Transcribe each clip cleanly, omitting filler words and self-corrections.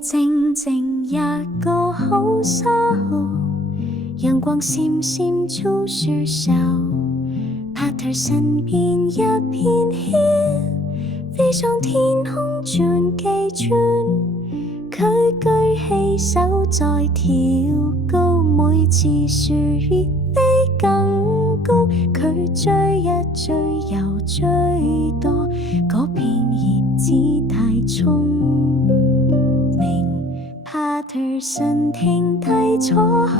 靜靜一個好沙漠，陽光閃閃照樹梢，帕特身邊一片軒，飛上天空轉幾轉，佢舉起手再跳高，每次樹越飛更高，佢追一追又追多，嗰片葉子太聰明。帕特森停低坐下，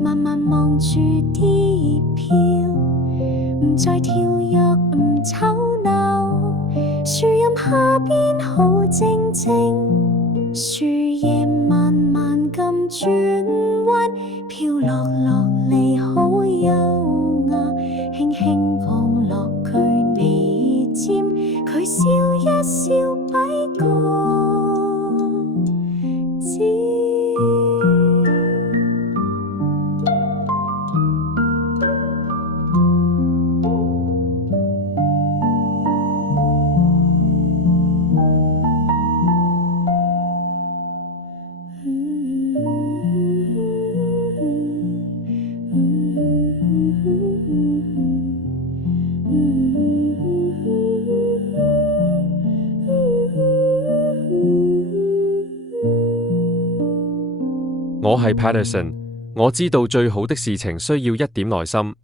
慢慢望住啲葉飄，唔再跳躍唔吵鬧，樹蔭下邊好靜靜，樹葉慢慢咁轉彎，飄落嚟好優雅，輕輕降落佢眉尖，佢笑一笑擺個我係 Patterson， 我知道最好的事情需要一點耐心。